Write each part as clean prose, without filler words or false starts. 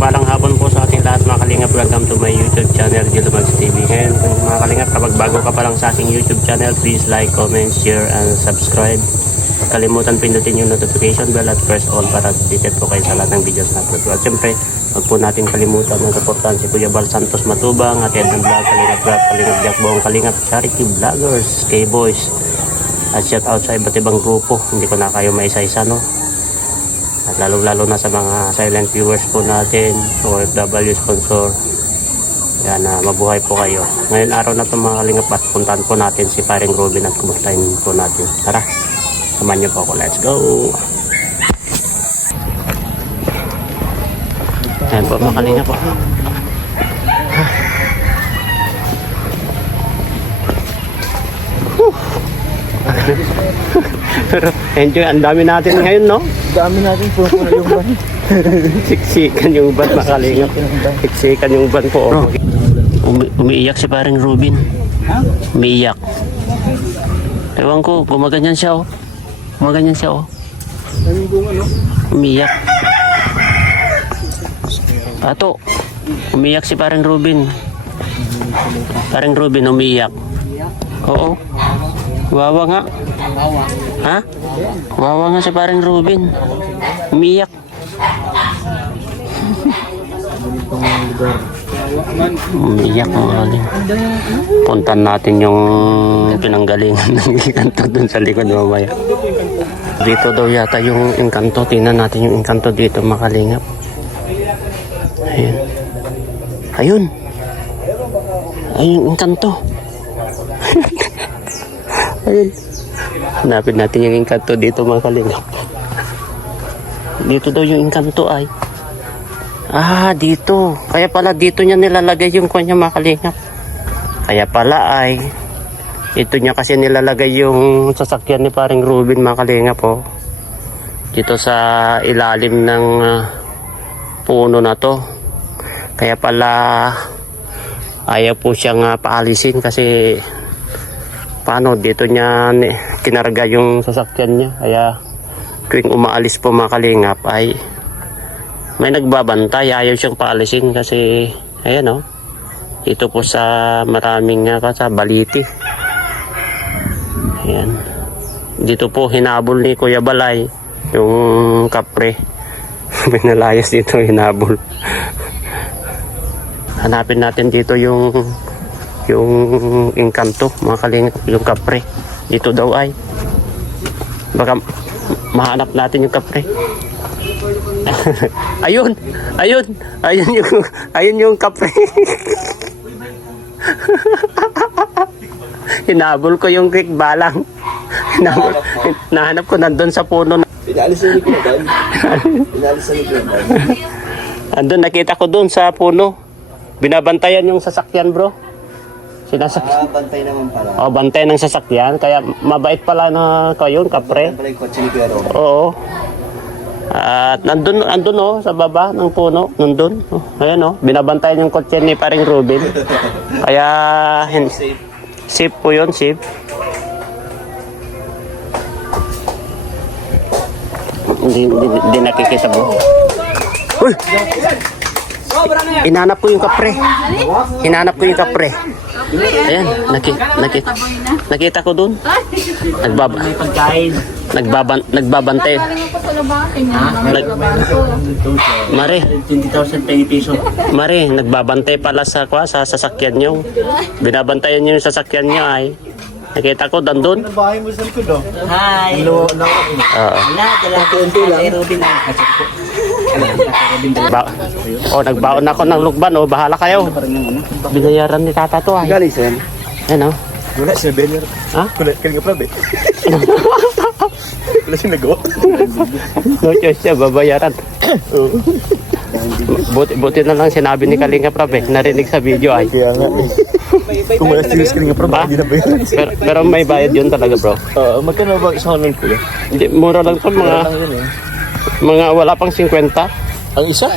Mapagpalang hapon po sa ating lahat mga kalingap. Welcome to my YouTube channel, Jilomags TV. Ngayon mga kalingap, kapag bago ka pa lang sa ating YouTube channel, please like, comment, share, and subscribe. Kalimutan pindutin yung notification bell at press all para updated po kayo sa lahat ng videos na upload. At syempre, huwag po natin kalimutan na supportan si Kuya Bal Santos Matubang, at Ed ng Vlog, Kalingap Rap, Kalingap Jack Buong Kalingap, Charity Vloggers, K-Boys. At shout out sa iba't ibang grupo. Hindi ko na kayo maisa-isa, no? At lalo-lalo na sa mga silent viewers po natin, OFW sponsor. Yan, mabuhay po kayo. Ngayon araw na ito mga kalingap, at puntahan po natin si Paring Robin at kumustahin po natin. Tara, samahan niyo po ako. Let's go! Ayan po mga kalingap po. Pero enjoy, ang dami natin ngayon, no? Dami natin po yung ban. Siksikan yung ban, makalingap. Siksikan yung ban po. Oh. Umiiyak si Paring Robin. Umiiyak. Ewan ko, gumaganyan siya, oh. Gumaganyan siya, oh. Umiiyak. Ato, umiiyak si Paring Robin. Paring Robin umiiyak. Oo. Wawa nga. Ha? Wawa nga si Paring Robin. Umiyak. Umiyak mga kaling. Puntan natin yung pinanggalingan ng Encanto dun sa likod mamaya. Dito daw yata yung Encanto. Tingnan natin yung Encanto dito mga kalingap. Ayun. Ayun. Ayun yung Encanto. Ayun. Hanapin natin yung Encanto dito mga kalingap. Dito daw yung Encanto ay. Ah, dito. Kaya pala dito niya nilalagay yung kanya mga kalingap. Kaya pala ay ito niya kasi nilalagay yung sasakyan ni Paring Robin mga kalingap, oh. Dito sa ilalim ng puno na to. Kaya pala ayaw po siyang paalisin kasi paano dito niya kinarga yung sasakyan niya. Kaya tuwing umaalis po mga kalingap ay may nagbabantay, ayaw siyang paalisin kasi ayan, oh, dito po sa maraming sa Baliti. Ayan, dito po hinabol ni Kuya Balay yung kapre. Binalayas dito, hinabol. Hanapin natin dito yung Encanto mga kalingap, yung kapre. Dito daw ay baka mahanap natin yung kapre. ayun yung kapre. Hinabol ko yung quick balang. Nahanap ko nandun sa puno. Pinalisan ni Kuya Dan. Pinalisan ni Kuya Dan. Andun, nakita ko dun sa puno. Binabantayan yung sasakyan, bro. Bantay naman pala. Oh, bantay ng sasakyan. Kaya mabait pala na kayo, kapre. Bantay pala yung kotse ni Kuya Robin. Oo. At andun oh, sa baba ng puno, nandun. Oh, ayan oh, binabantayan yung kotse ni Paring Robin. Kaya safe po yun, safe. Hindi nakikita mo. Uy! Hinanap ko yung kapre. Hinanap ko yung kapre. Ayan, nakita ko dun. Nagbabantay. Mare, 20,000 peso. Mare, nagbabantay pala sa sasakyan nyo. Binabantayan nyo yung sasakyan nyo ay. Nakita ko dandun. Bahay mo sa likod, oh. Hi. Hello, nagbaon ako ng lukban, oh, bahala kayo. Binayaran ni tata to ay. Galing sen. Ano? Wala siya banner. Ha? Wala ka pa ba? Wala siya nagawa. No choice siya, babayaran. Buti na lang sinabi ni Kalinga Prab, narinig sa video ay. Kaya nga eh. Kung wala serious Kalinga Prab, hindi na bayaran. Pero may bayad yun talaga, bro. Magkano ba isang online po yan? Hindi, mura lang to, mga wala pang 50. Ang isa?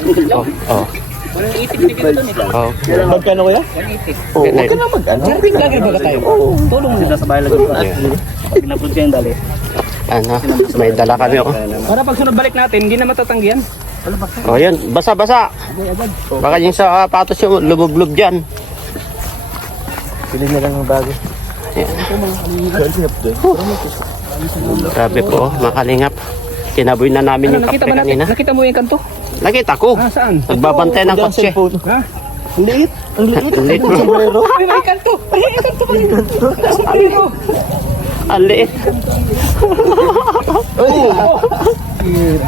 Oh. 180 pinipito nito. Oh. Magkano kaya? 180. Oo, huwag ka na mag-ano. Jumping vlogger ba tayo? Oo. Tulong mo sa bahay lang. Pag napod kayo dali. Ano, may dala kami, oh. Para pag sunod balik natin, hindi na matatanggihan. O yan, basa-basa. Baka yung sa patos yung lubog-lub dyan. Pili na lang ng bago. Grabe po, mga kalingap. Tinaboy na namin yung kape kanina. Nakita mo yung kanto? Nakita ko. Ah, saan? Nagbabantay ng kotse. Ha? Ang liit. Ang liit. Ang liit. Ang sombrero. Ay, may kanto! Ay, may kanto pa rin! Sabi ko! Ang liit.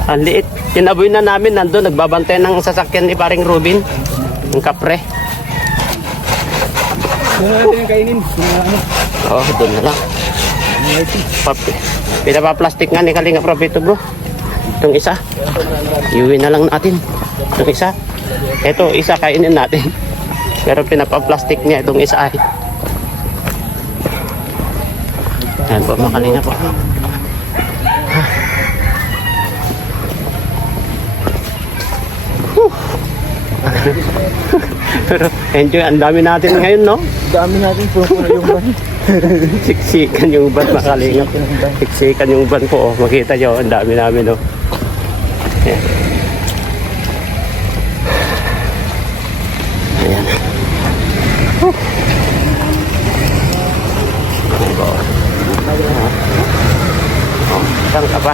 Ang liit. Tinaboy na namin nandun. Nagbabantay ng sasakyan ni paring Rubin. Yung kapre. Doon na natin yung kainin. Oo, doon na lang. Pinapaplastic nga ni Kalinga Prab ito, bro. Itong isa. Iuwi na lang natin. Itong isa. Ito, isa kainin natin. Pero pinapaplastic niya itong isa ay. Ayan po, mga Kalinga po. Pero enjoy, ang dami natin ngayon, no? Dami natin puno yung ban. Siksikan yung ban, mga Kalingap. Siksikan yung ban po, oh. Makita nyo, ang dami namin, oh. Ayan. Ayan. Oh, saan ka pa?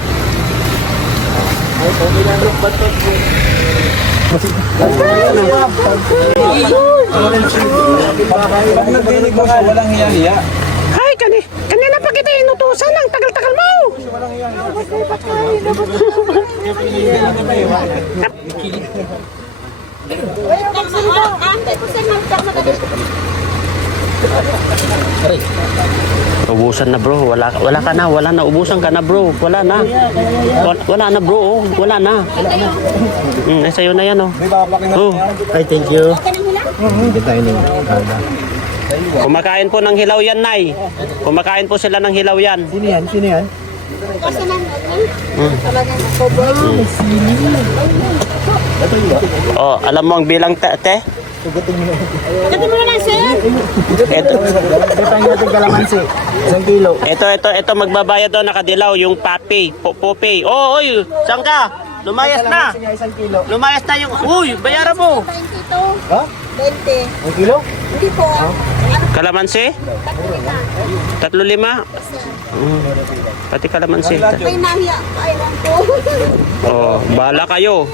Pag nagdinig mo ka, walang hiya-hiya. Ay, kanina pa kita inutusan ang tagal-tagal mo. Ubusan na bro, wala ka na, ubusan ka na bro, wala na. Wala na bro, oh. Wala na. Sa'yo na yan oh. May babaklakin Oh. Ay, thank you. Hindi tayo nang kada. Kumakain po ng hilaw yan, Nay. Kumakain po sila ng hilaw yan. Sino yan? Sino yan? Kasi nang talagang nakoboy. Oh, alam mo ang bilang te? Sugutin mo. Kasi mo na sir. Ito. Detayin natin kalamansi. 1 kilo. Ito magbabayad daw nakadilaw yung papi, popi. Oh, oy, saan ka? Lumayas na. 1 kilo. Lumayas na yung, uy, bayaran mo. 22. Ha? 20. 1 kilo? Hindi po. Kalamansi? 3.5? Pati kalamansi. May nahiya. Ay, lang po. Oh, bahala kayo.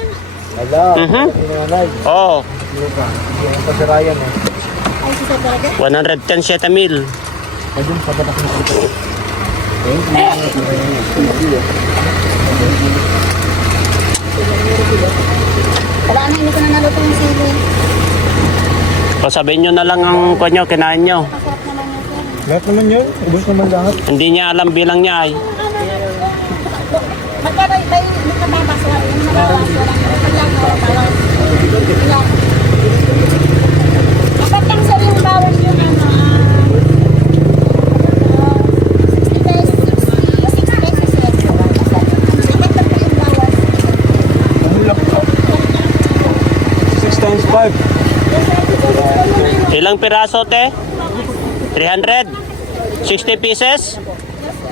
Ala. Mhm. Nanay. Oh, Kilo ka. Yung pagkarayan eh. Ay, sisa talaga. 110 mil. Ayun, pabatak mo ito. Wala na, hindi ko na naluto yung sili. O sabihin nyo na lang ang kanyo, kinain nyo. Masarap naman yun sir. Lahat naman yun. Ubus naman lahat. Hindi niya alam bilang niya ay. Magkano tayo nagkababas wala yung nabawas wala lang bawas. Dapat lang sir yung bawas yung ano 60 pesos 60 pesos sir. Dapat lang yung bawas. 6 times 5. Ilang piraso te? 300? 60 pieces?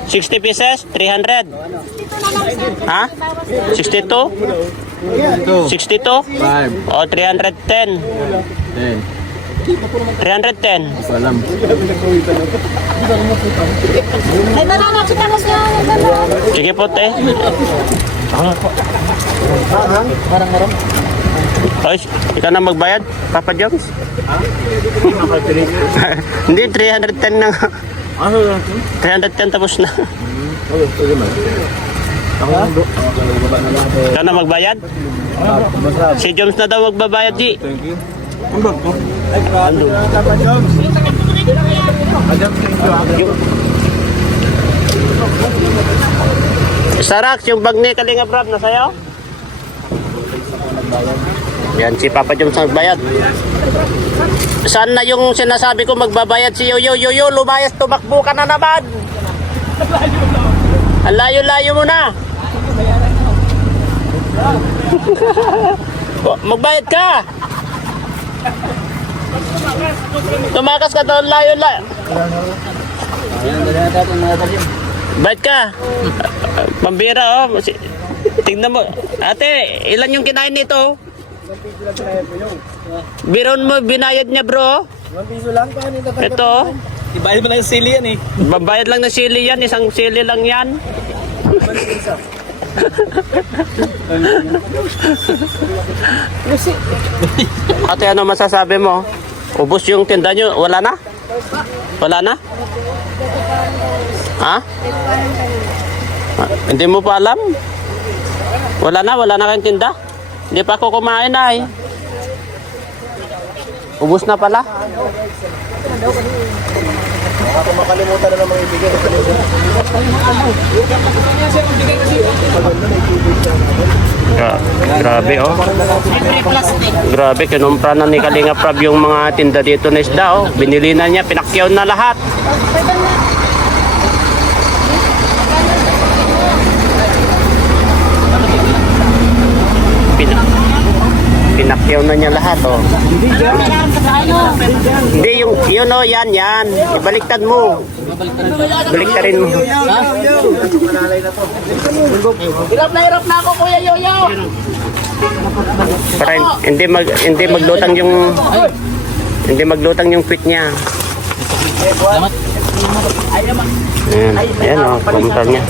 60 pieces? 300? Ha? 62? 62? 5. O 310? 10. 310? Salam. May banana kita ko siya. Sige po te. Harang-harang. Oy, ikaw na magbayad, Papa Jones? Hindi, 310 na. 310 tapos na. Sige man. Ako lang bro. Baba na lang. Ikaw na magbayad? Masarap. Si Jones na daw magbabayad, G. Thank you. Ang bag mo? Ay, grabe. Papa Jones. Adam, thank you. Sarax, yung bag ni Kalinga Prab na sa'yo? Yan, si Papa Jones ang magbayad. Saan na yung sinasabi ko magbabayad si Yoyo? Yoyo, lumayas, tumakbo ka na naman. Ang layo-layo mo na. Magbayad ka. Tumakas ka doon, layo-layo. Bayad ka. Pambira, oh. Tingnan mo. Ate, ilan yung kinain nito? Biron mo, binayad niya bro. 1 piso lang pa. Ito, Ibayad mo lang yung sili yan eh. babayad lang ng sili yan, isang sili lang yan. Ate, ano masasabi mo? Ubus yung tinda nyo, wala na? Wala na? Ha? Hindi mo pa alam? Wala na kayong tinda? Hindi pa ako kumain ay. Ubus na pala? Ako makalimutan na namang ibigay. Grabe oh. Grabe, kinumpra na ni Kalinga Prab yung mga tinda dito na isda oh. Binili na niya, pinakyaw na lahat. Pinakyaw na niya lahat oh. Hindi yun oh, yan. Ibaliktad mo. Baliktarin mo. Hirap na ako, Kuya Yoyo. Para hindi maglutang yung pit niya. Ayan oh, kumpra niya.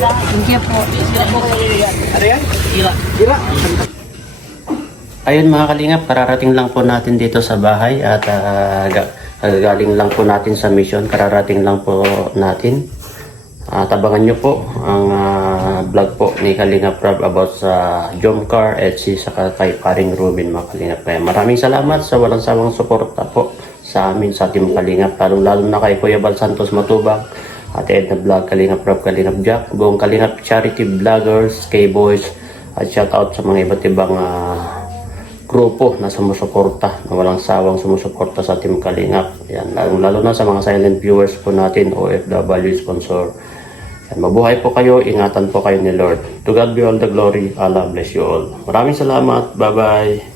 Ayun mga kalingap, kararating lang po natin dito sa bahay at galing lang po natin sa mission, kararating lang po natin. Tabangan nyo po ang vlog po ni Kalingap Prab about sa Jomcar, Etsy, saka kay Paring Ruben mga kalingap. Kaya maraming salamat sa walang sawang suporta po sa amin sa Team Kalingap, lalo na kay Kuya Bal Santos Matubang, Ate Edna Vlog, Kalingap Prab, Kalingap Jack, buong Kalingap Charity Vloggers, K-Boys, at shout out sa mga iba't ibang grupo na sumusuporta, na walang sawang sumusuporta sa Team Kalingap. Yan, lalo na sa mga silent viewers po natin, OFW sponsor. Yan, mabuhay po kayo, ingatan po kayo ni Lord. To God be all the glory. Allah bless you all. Maraming salamat. Bye-bye.